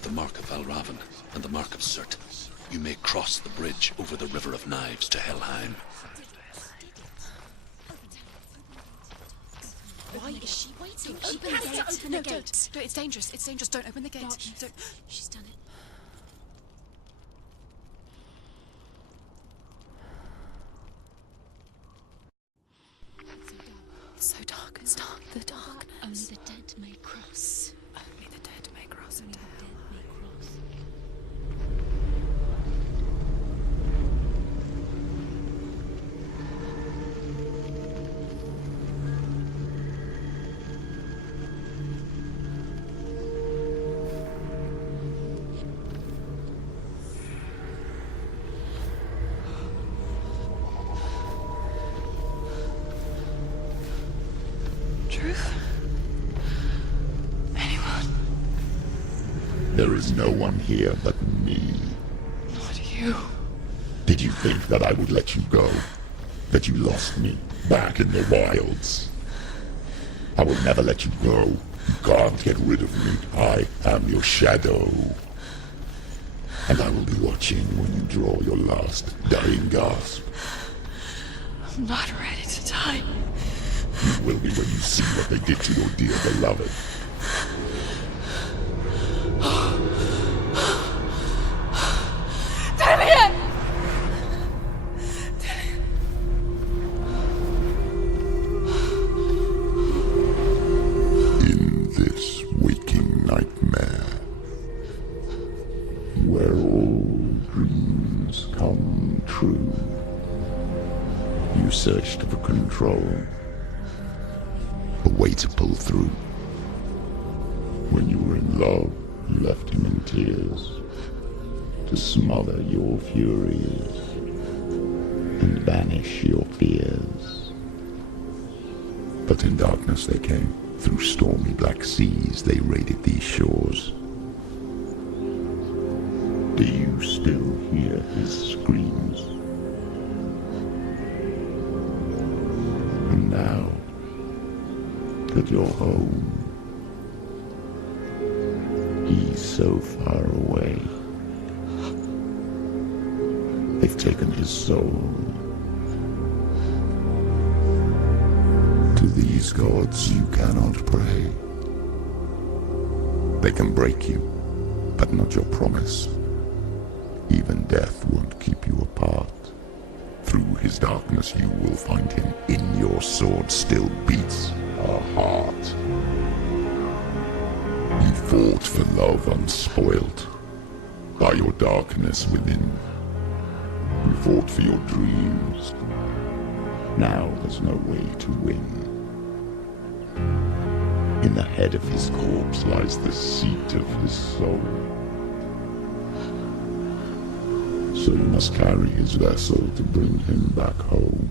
with the mark of Valravan and the mark of Surt, you may cross the bridge over the River of Knives to Helheim. Why is she waiting? Open the gate. Open the gate. No, it's dangerous. It's dangerous. Don't open the gate. Don't. She's done it. It's so dark. It's dark. The darkness. Only the dead may cross. Only the dead may cross into hell. Truth? Anyone? There is no one here but me. Not you. Did you think that I would let you go? That you lost me back in the wilds? I will never let you go. You can't get rid of me. I am your shadow. And I will be watching when you draw your last dying gasp. I'm not ready to die. You will be when you see what they did to your dear beloved. Damien! In this waking nightmare, where all dreams come true, you searched for control, a way to pull through. When you were in love, you left him in tears, to smother your furies and banish your fears. But in darkness they came, through stormy black seas they raided these shores. Do you still hear his screams? And now that you're home, he's so far away. They've taken his soul. To these gods you cannot pray. They can break you, but not your promise. Even death won't keep you apart. Through his darkness you will find him. In your sword still beats a heart. You fought for love unspoilt by your darkness within. You fought for your dreams. Now there's no way to win. In the head of his corpse lies the seat of his soul. So you must carry his vessel to bring him back home.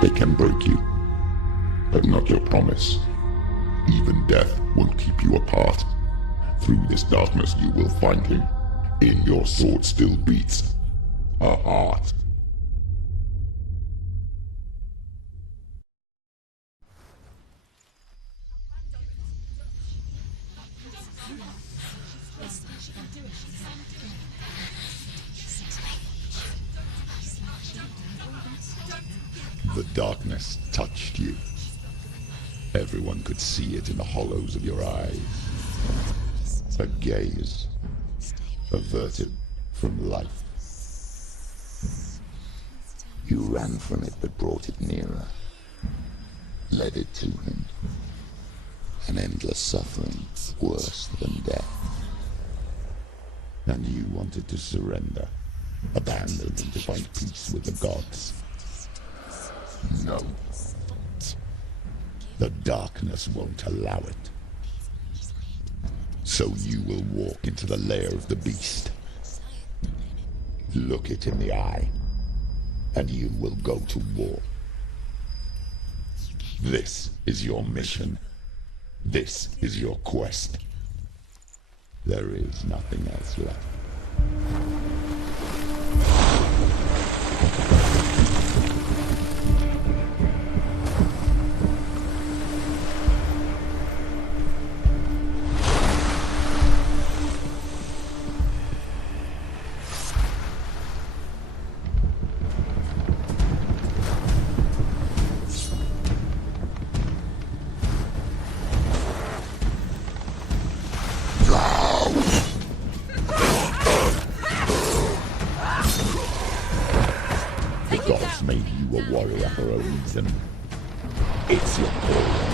They can break you, but not your promise. Even death won't keep you apart. Through this darkness you will find him. In your sword still beats a heart. The darkness touched you. Everyone could see it in the hollows of your eyes. A gaze averted from life. You ran from it but brought it nearer. Led it to him. An endless suffering worse than death. And you wanted to surrender. Abandon and to find peace with the gods. No. The darkness won't allow it. So you will walk into the lair of the beast. Look it in the eye, and you will go to war. This is your mission. This is your quest. There is nothing else left. The gods made you a warrior for a reason. It's your calling.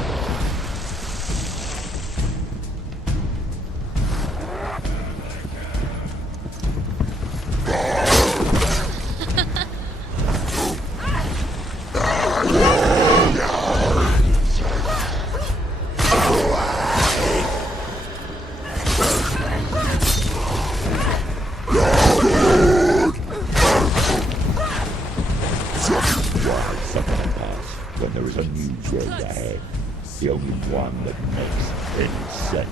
Something pass when there is a new road ahead. The only one that makes any sense.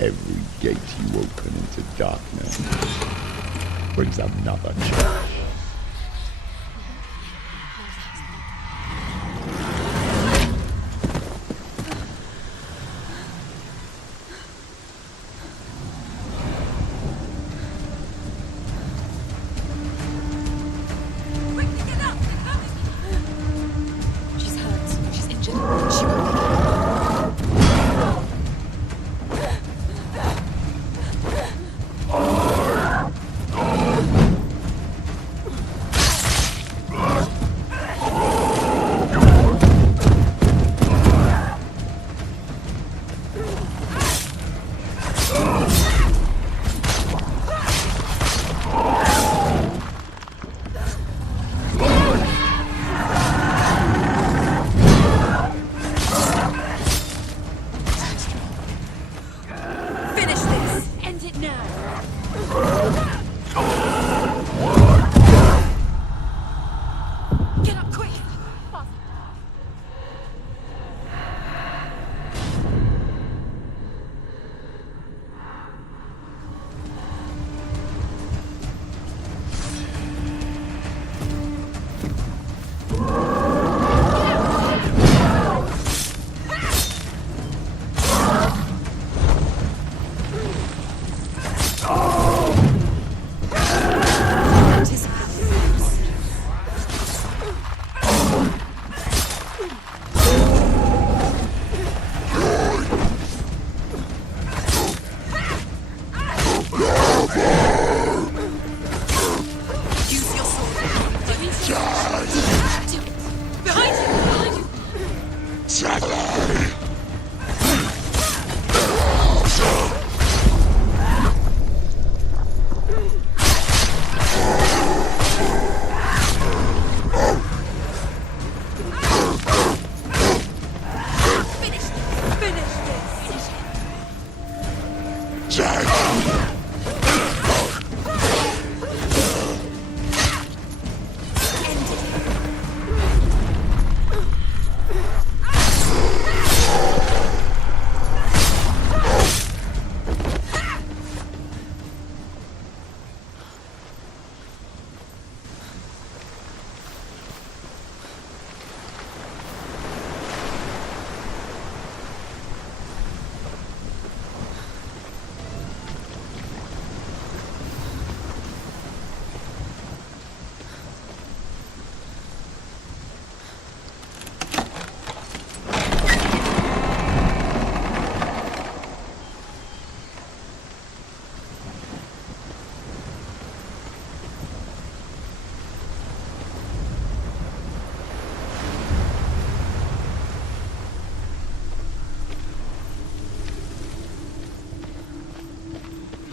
Every gate you open into darkness brings another change. She's hurt. She's injured. She won't make it.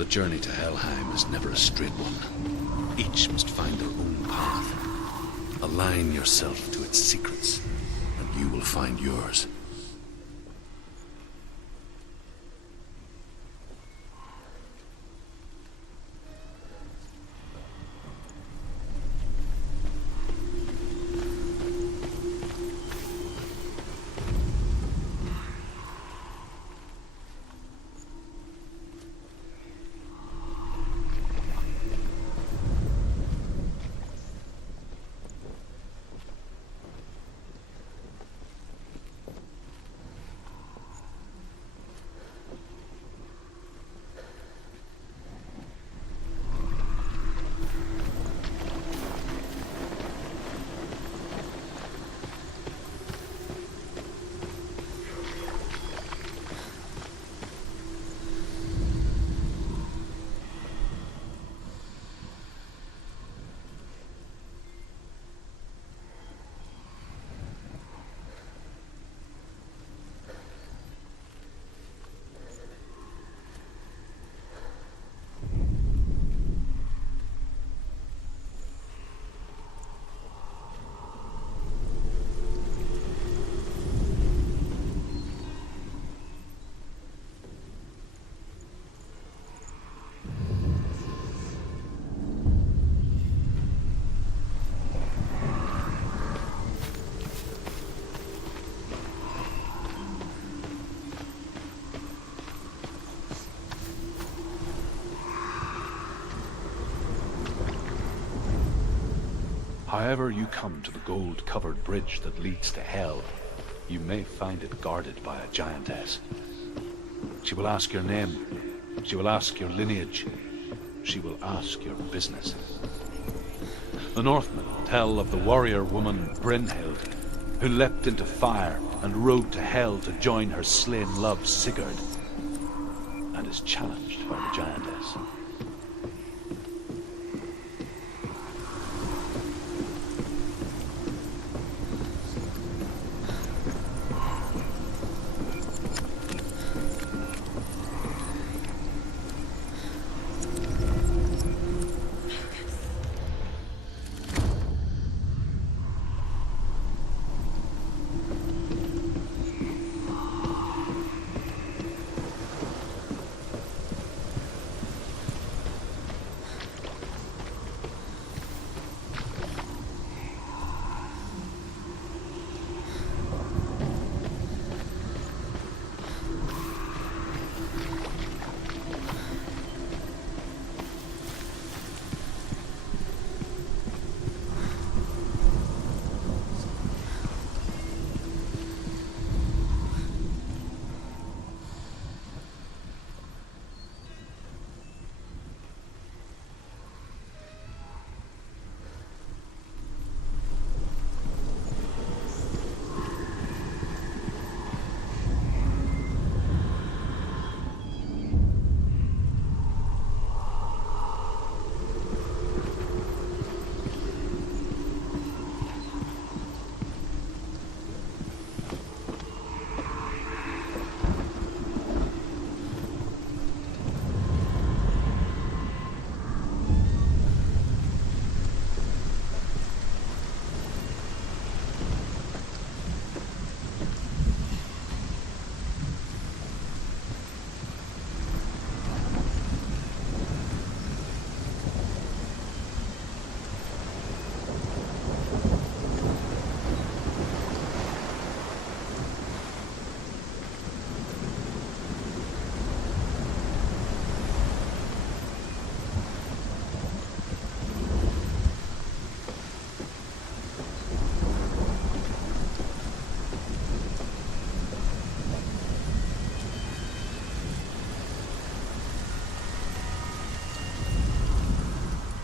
journey to Helheim is never a straight one. Each must find their own path. Align yourself to its secrets, and you will find yours. However you come to the gold-covered bridge that leads to Hell, you may find it guarded by a giantess. She will ask your name. She will ask your lineage. She will ask your business. The Northmen tell of the warrior woman Brynhild, who leapt into fire and rode to Hell to join her slain love Sigurd, and is challenged by the giantess.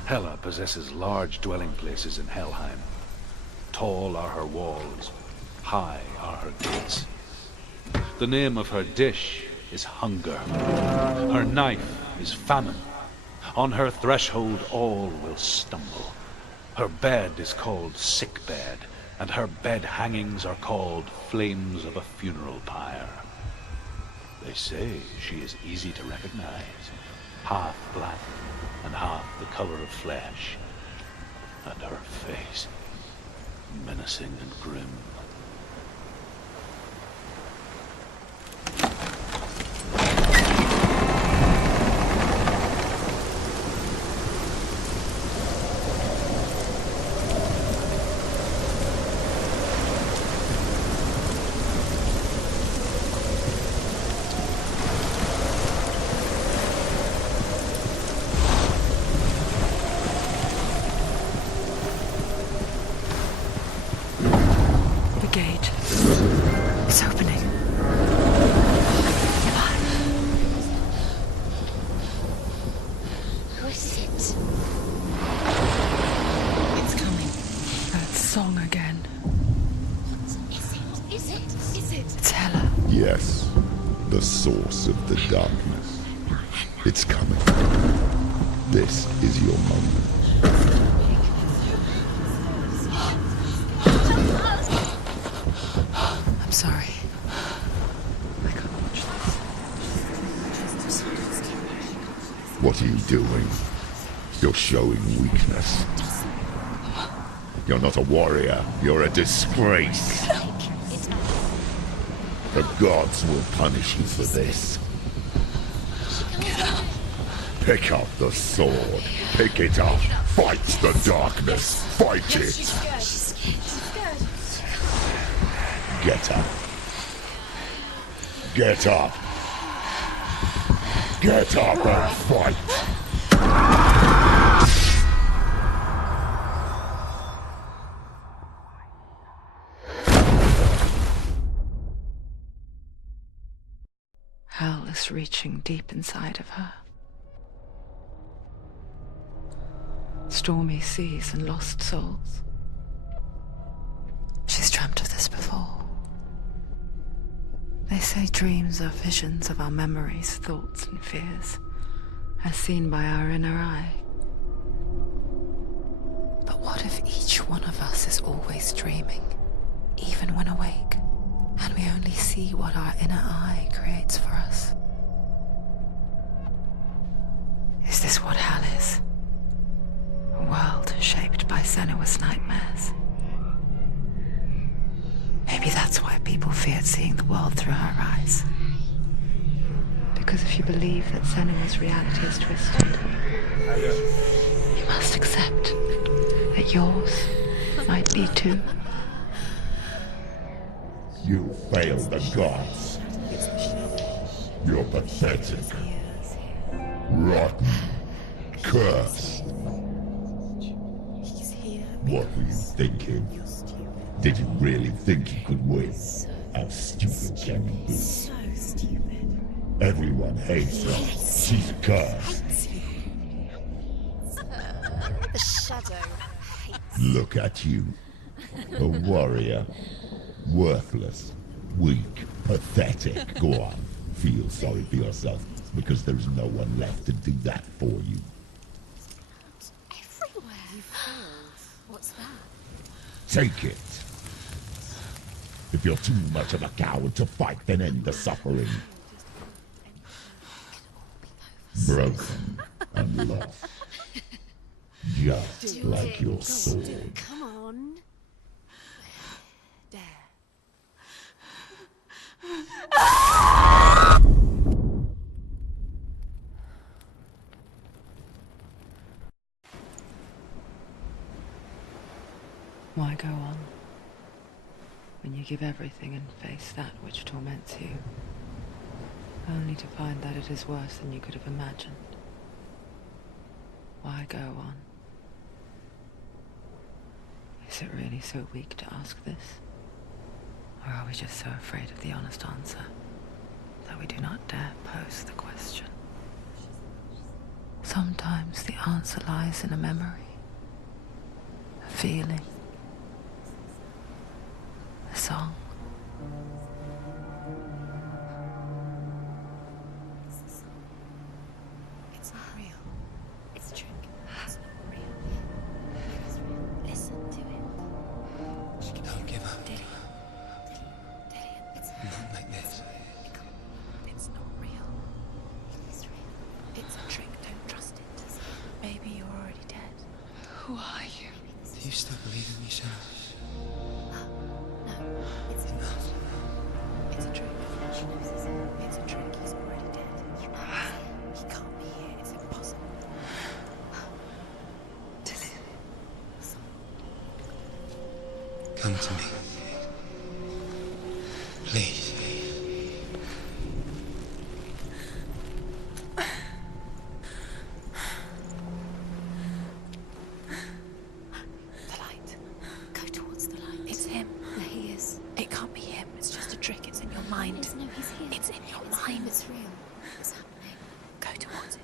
Hela possesses large dwelling places in Helheim. Tall are her walls, high are her gates. The name of her dish is hunger. Her knife is famine. On her threshold all will stumble. Her bed is called sick bed, and her bed hangings are called flames of a funeral pyre. They say she is easy to recognize. half black and half the color of flesh. And her face, menacing and grim. It's opening. Who is it? It's coming. That song again. Is it? It's Hela. Yes, the source of the darkness. It's coming. This is your moment. I'm sorry. I can't watch this. What are you doing? You're showing weakness. You're not a warrior. You're a disgrace. The gods will punish you for this. Pick up the sword. Pick it up. Fight the darkness. Fight it. Get up. Get up. Get up and fight. Hell is reaching deep inside of her. Stormy seas and lost souls. She's dreamt of this before. They say dreams are visions of our memories, thoughts and fears, as seen by our inner eye. But what if each one of us is always dreaming, even when awake, and we only see what our inner eye creates for us? Is this what hell is? A world shaped by SENUA'S nightmares. Maybe that's why people feared seeing the world through her eyes. Because if you believe that SENUA'S reality is twisted, you must accept that yours might be too. You fail the gods. You're pathetic. Rotten. Cursed. What were you thinking? Did you really think you could win? How stupid can you be? So stupid. Everyone hates her. She's cursed. The shadow hates. Look at you. A warrior. Worthless. Weak. Pathetic. Go on. Feel sorry for yourself, because there's no one left to do that for you. Everywhere. You failed. What's that? Take it. If you're too much of a coward to fight, then end the suffering. Broken and lost. Just like your sword. Come on. There. Why go on when you give everything and face that which torments you, only to find that it is worse than you could have imagined? Why go on? Is it really so weak to ask this? Or are we just so afraid of the honest answer that we do not dare pose the question? Sometimes the answer lies in a memory, a feeling, a song. It's not real. It's a trick. It's not real. It's real. Listen to it. Don't give up. Dilly. It's Not like this. It's not real. It is real. It's a trick. Who are you? Do you still believe in me, Senua? No, it's a It's a trick. She knows it's him. It's a trick. He's already dead. You know he's here. He can't be here. It's impossible. Dillian. Come to me. Please. The light. Go towards the light. It's him. There he is. It can't be him. It's just a trick. It's in your mind. No, he's here. It's in your mind. It's real. It's happening. Go towards it.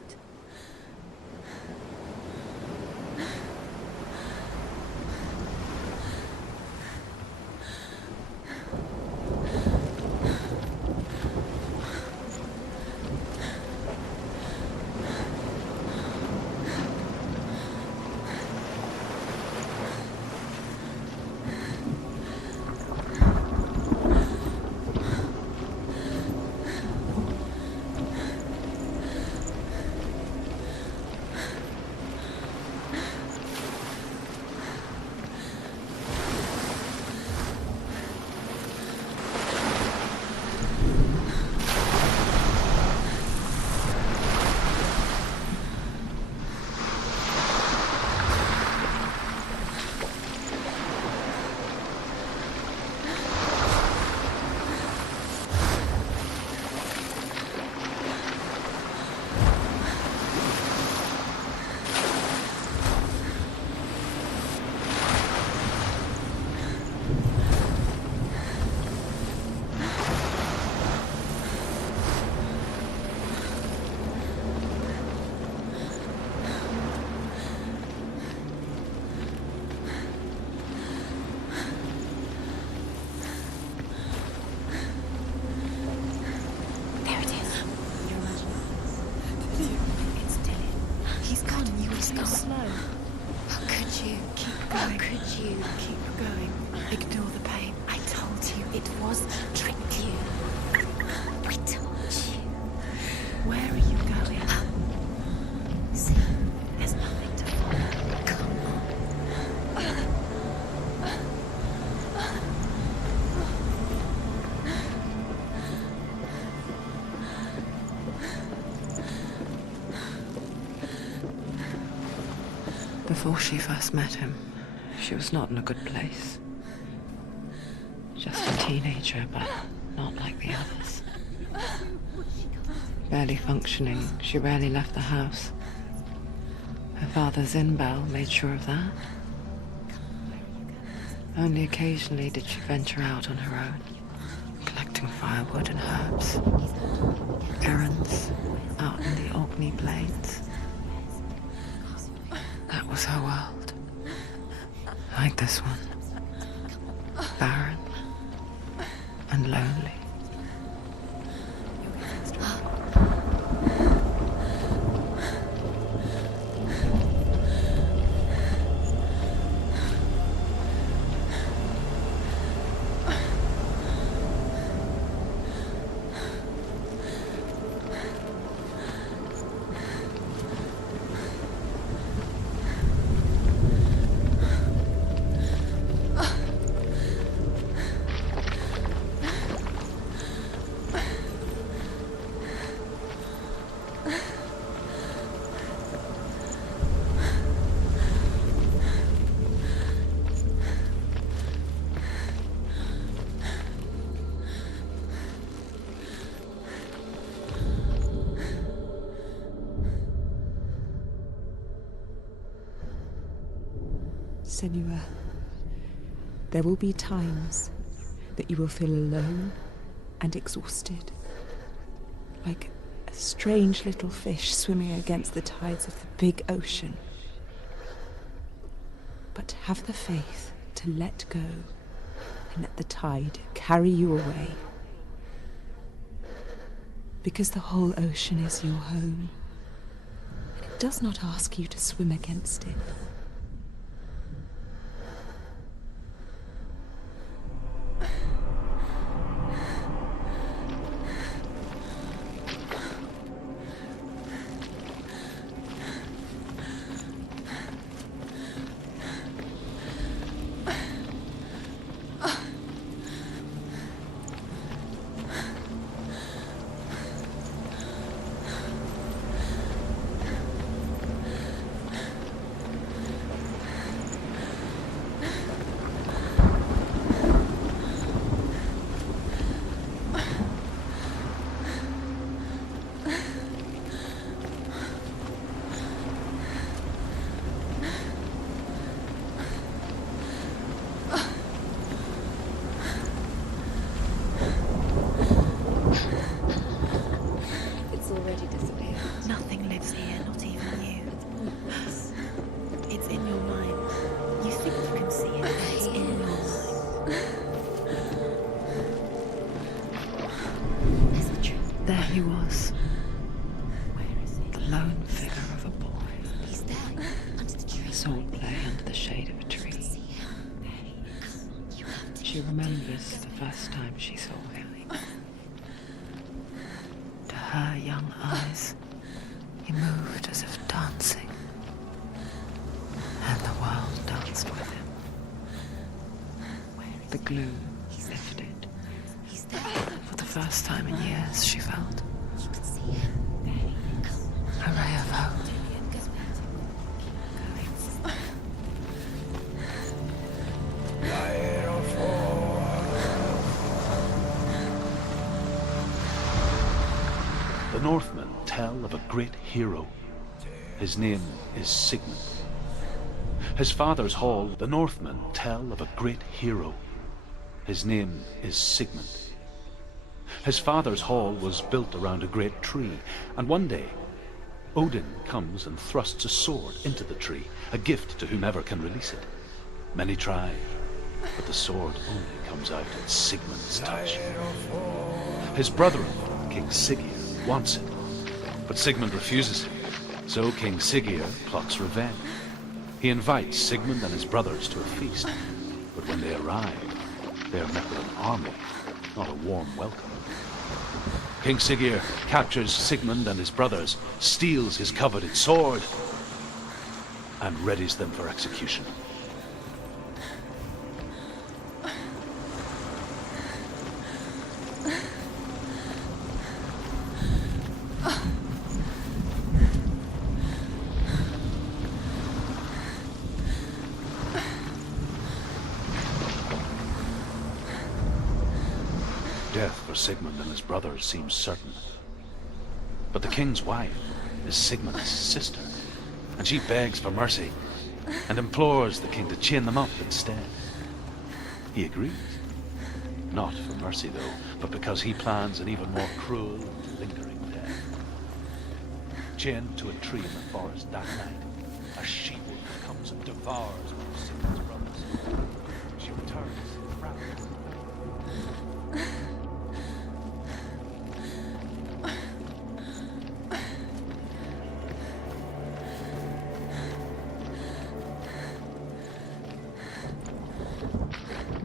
So slow. How could you keep going? How could you keep going? Ignore the pain. I told you it was tricked you. I told you. Where are you going? See, there's nothing to follow. Come on. Before she first met him, she was not in a good place. Just a teenager, but not like the others. Barely functioning, she rarely left the house. Her father, Zinbel, made sure of that. Only occasionally did she venture out on her own, collecting firewood and herbs. Errands out in the Orkney Plains. That was her world. Like this one. Barren and lonely. Senua, there will be times that you will feel alone and exhausted, like a strange little fish swimming against the tides of the big ocean. But have the faith to let go and let the tide carry you away. Because the whole ocean is your home, and it does not ask you to swim against it. he was. The lone figure of a boy. He's there, under the tree. A sword play under the shade of a tree. She remembers the first time she saw him. To her young eyes, he moved as if dancing, and the world danced with him. The glue lifted. For the first time in years, she felt a ray of hope. The Northmen tell of a great hero. His name is Sigmund. His father's hall, the Northmen tell of a great hero. His name is Sigmund. His father's hall was built around a great tree, and one day, Odin comes and thrusts a sword into the tree, a gift to whomever can release it. Many try, but the sword only comes out at Sigmund's touch. His brother-in-law, King Siggeir, wants it, but Sigmund refuses it, so King Siggeir plots revenge. He invites Sigmund and his brothers to a feast, but when they arrive, they are met with an army, not a warm welcome. King Siggeir captures Sigmund and his brothers, steals his coveted sword, and readies them for execution. Death for Sigmund and his brothers seems certain. But the king's wife is Sigmund's sister, and she begs for mercy and implores the king to chain them up instead. He agrees. Not for mercy, though, but because he plans an even more cruel and lingering death. Chained to a tree in the forest that night, a she-wolf comes and devours one of Sigmund's brothers. She returns, wrapped.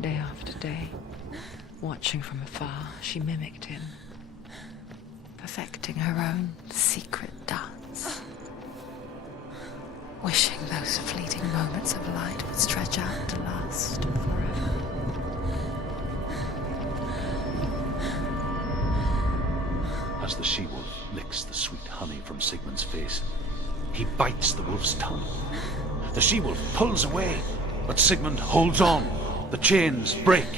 Day after day, watching from afar, she mimicked him, perfecting her own secret dance, wishing those fleeting moments of light would stretch out to last forever. As the she-wolf licks the sweet honey from Sigmund's face, he bites the wolf's tongue. The she-wolf pulls away, but Sigmund holds on. The chains break,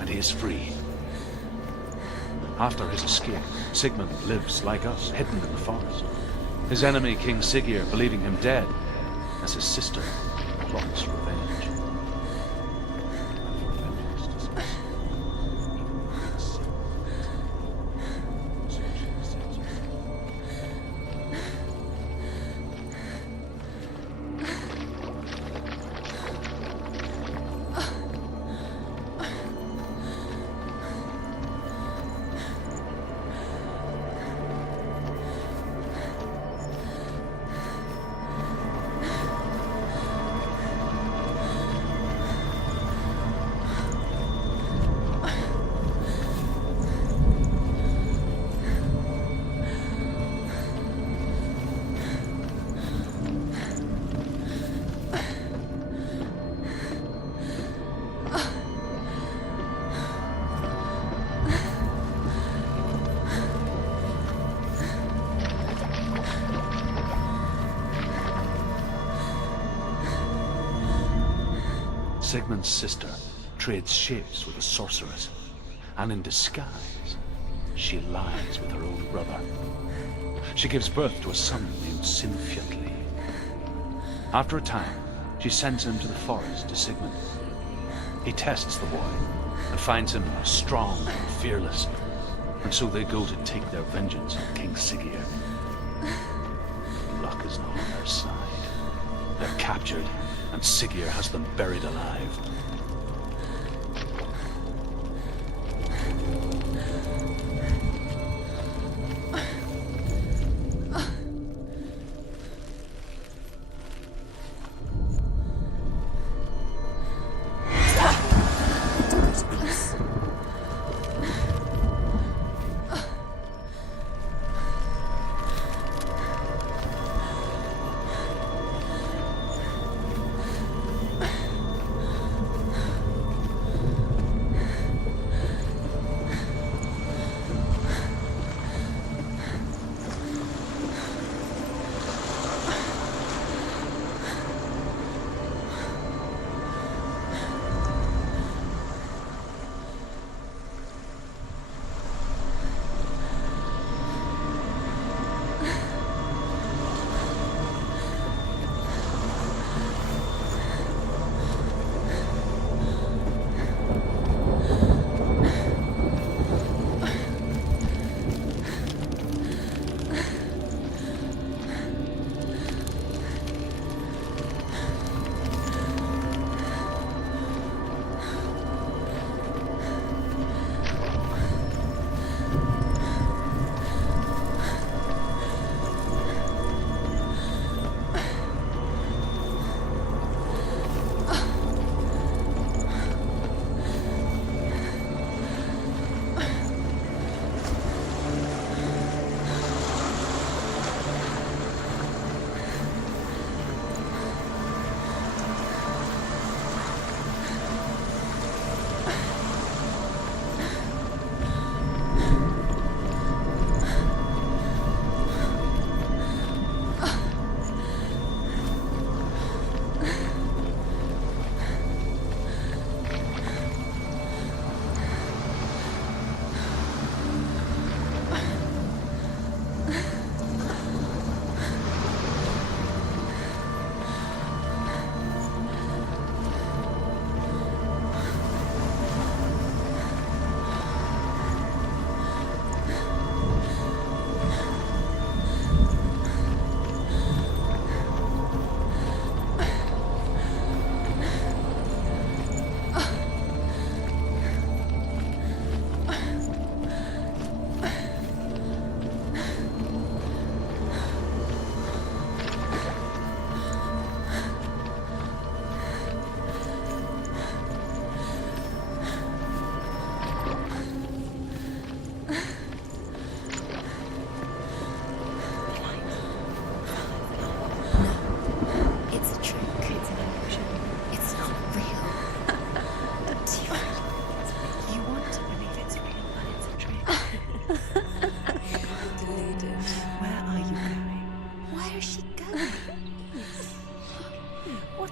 and he is free. After his escape, Sigmund lives like us, hidden in the forest. His enemy, King Siggeir, believing him dead, as his sister plots revenge. Sigmund's sister trades shapes with a sorceress, and in disguise, she lies with her own brother. She gives birth to a son named Sinfjotli. After a time, she sends him to the forest to Sigmund. He tests the boy and finds him strong and fearless, and so they go to take their vengeance on King Siggeir. Luck is not on their side. They're captured, and Siggeir has them buried alive.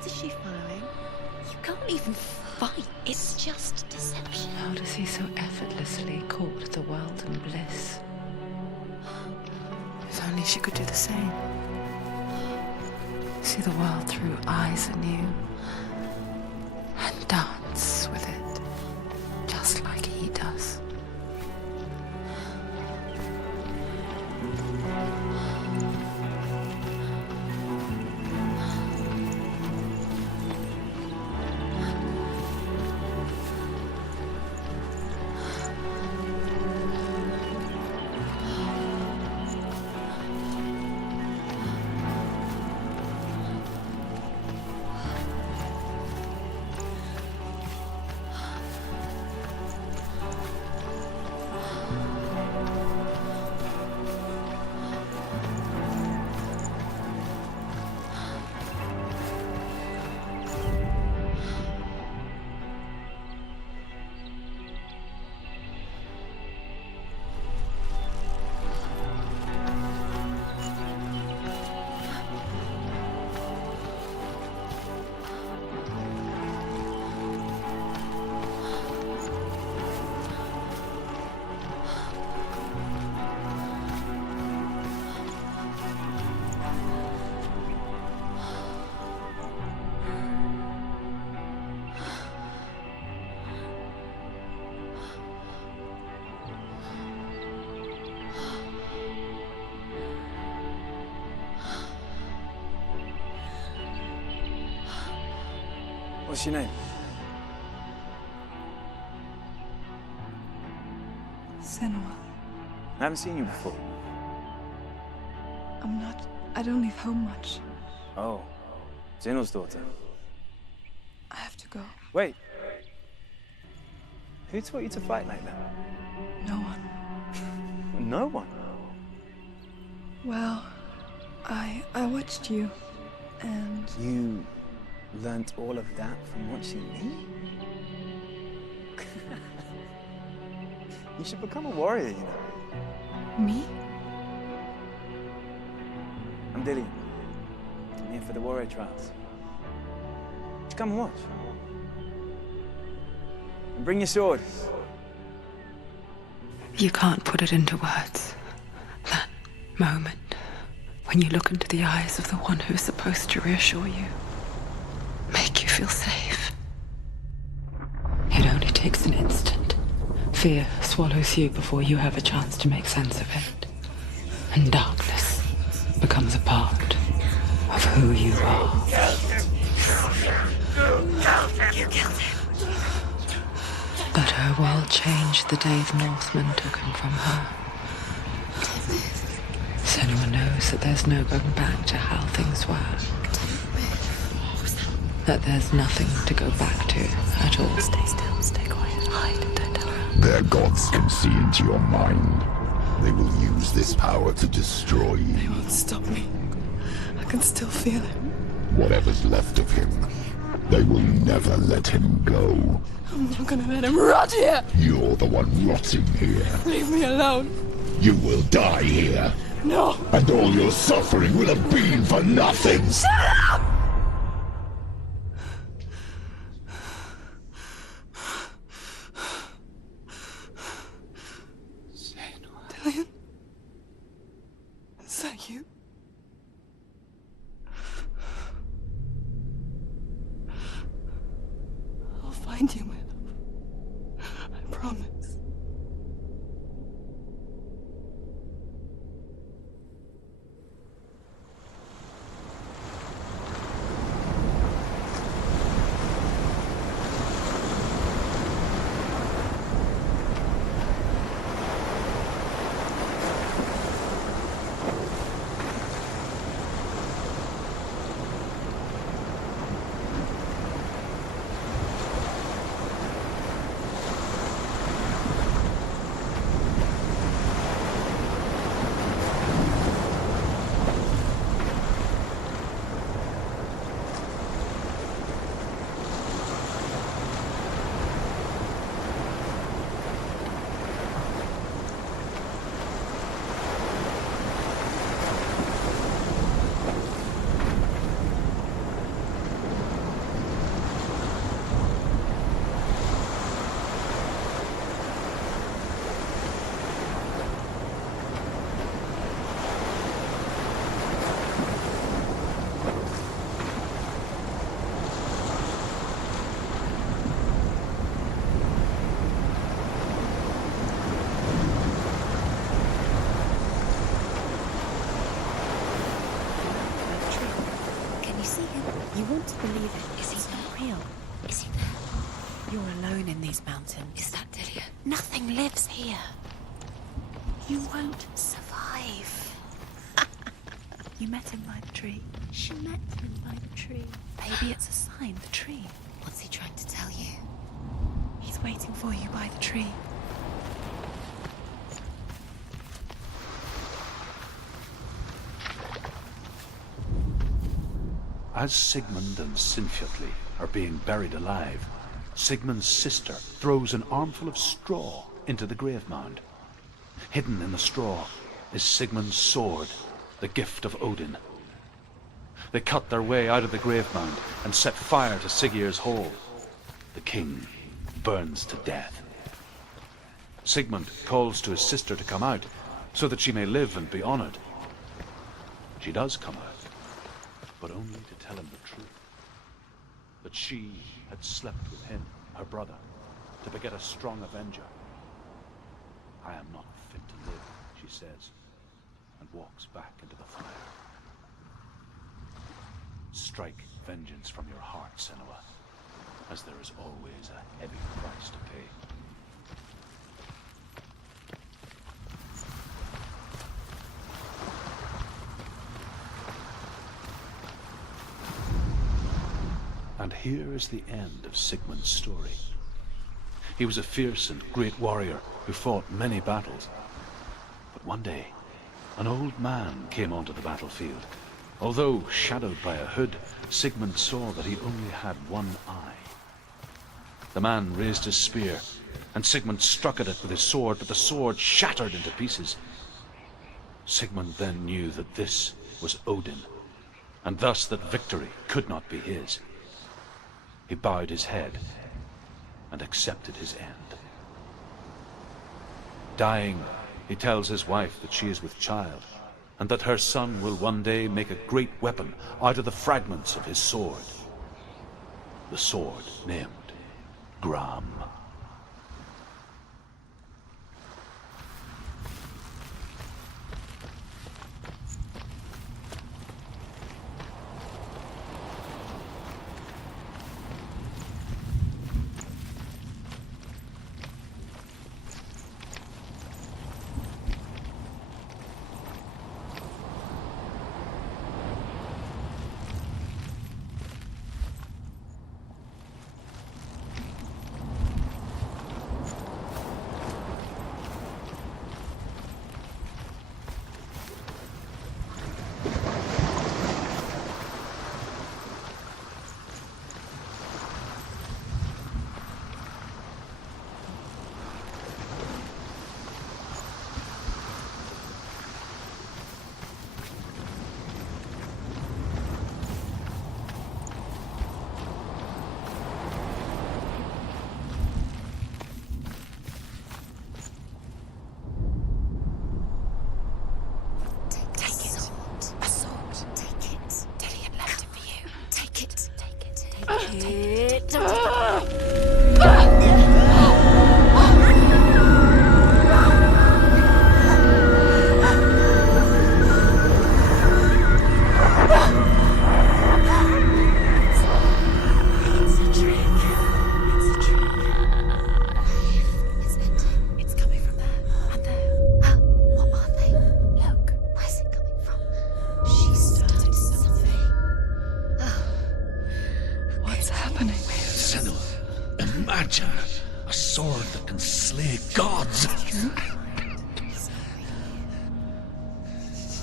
What is she following? You can't even fight. It's just deception. How does he so effortlessly court the world and bliss? If only she could do the same. See the world through eyes anew and dance with it, just like he does. What's your name? Senua. I haven't seen you before. I don't leave home much. Oh, Zenua'S daughter. I have to go. Wait. Who taught you to fight like that? No one. No one? Well, I watched you, and... You learnt all of that from watching me? You should become a warrior, you know. Me? I'm Dillian. I'm here for the warrior trials. Just come and watch. And bring your sword. You can't put it into words. That moment when you look into the eyes of the one who's supposed to reassure you, make you feel safe. It only takes an instant. Fear swallows you before you have a chance to make sense of it. And darkness becomes a part of who you are. You killed him. But her world changed the day the Northmen took him from her. Senua knows that there's no going back to how things were. That there's nothing to go back to at all. Stay still, stay quiet, hide, don't tell her. Their gods can see into your mind. They will use this power to destroy you. They won't stop me. I can still feel it. Whatever's left of him, they will never let him go. I'm not gonna let him rot here! You're the one rotting here. Leave me alone. You will die here. No! And all your suffering will have been for nothing. Shut up! Dillian? Is that you? I'll find you, my love. I promise. want to believe it. Is he not real? Is he there? You're alone in these mountains. Is that Delia? Nothing lives here. You won't survive. You met him by the tree. She met him by the tree. Maybe it's a sign, the tree. What's he trying to tell you? He's waiting for you by the tree. As Sigmund and Sinfjotli are being buried alive, Sigmund's sister throws an armful of straw into the grave mound. Hidden in the straw is Sigmund's sword, the gift of Odin. They cut their way out of the grave mound and set fire to Siggeir's hole. The king burns to death. Sigmund calls to his sister to come out so that she may live and be honored. She does come out, but only to tell him the truth. That she had slept with him, her brother, to beget a strong avenger. I am not fit to live, she says, and walks back into the fire. Strike vengeance from your heart, Senua, as there is always a heavy price to pay. And here is the end of Sigmund's story. He was a fierce and great warrior who fought many battles. But one day, an old man came onto the battlefield. Although shadowed by a hood, Sigmund saw that he only had one eye. The man raised his spear, and Sigmund struck at it with his sword, but the sword shattered into pieces. Sigmund then knew that this was Odin, and thus that victory could not be his. He bowed his head and accepted his end. Dying, he tells his wife that she is with child, and that her son will one day make a great weapon out of the fragments of his sword. The sword named Gram.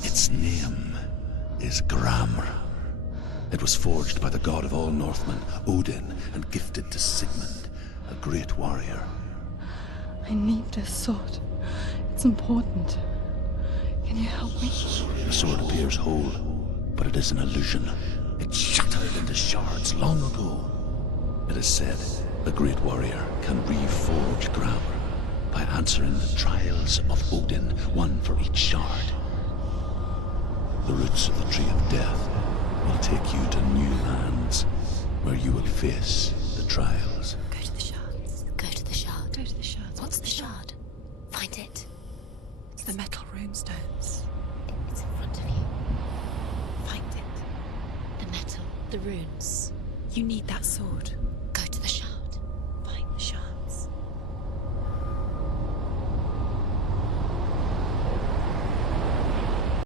Its name is Gram. It was forged by the god of all Northmen, Odin, and gifted to Sigmund, a great warrior. I need this sword. It's important. Can you help me? The sword appears whole, but it is an illusion. It shattered into shards long ago. It is said a great warrior can reforge Gram by answering the trials of Odin, one for each shard. The roots of the Tree of Death will take you to new lands, where you will face the trials. Go to the shards. Go to the shard. Go to the shards. What's the shard? Find it. It's the metal runestones. It's in front of you. Find it. The metal the runes. You need that sword.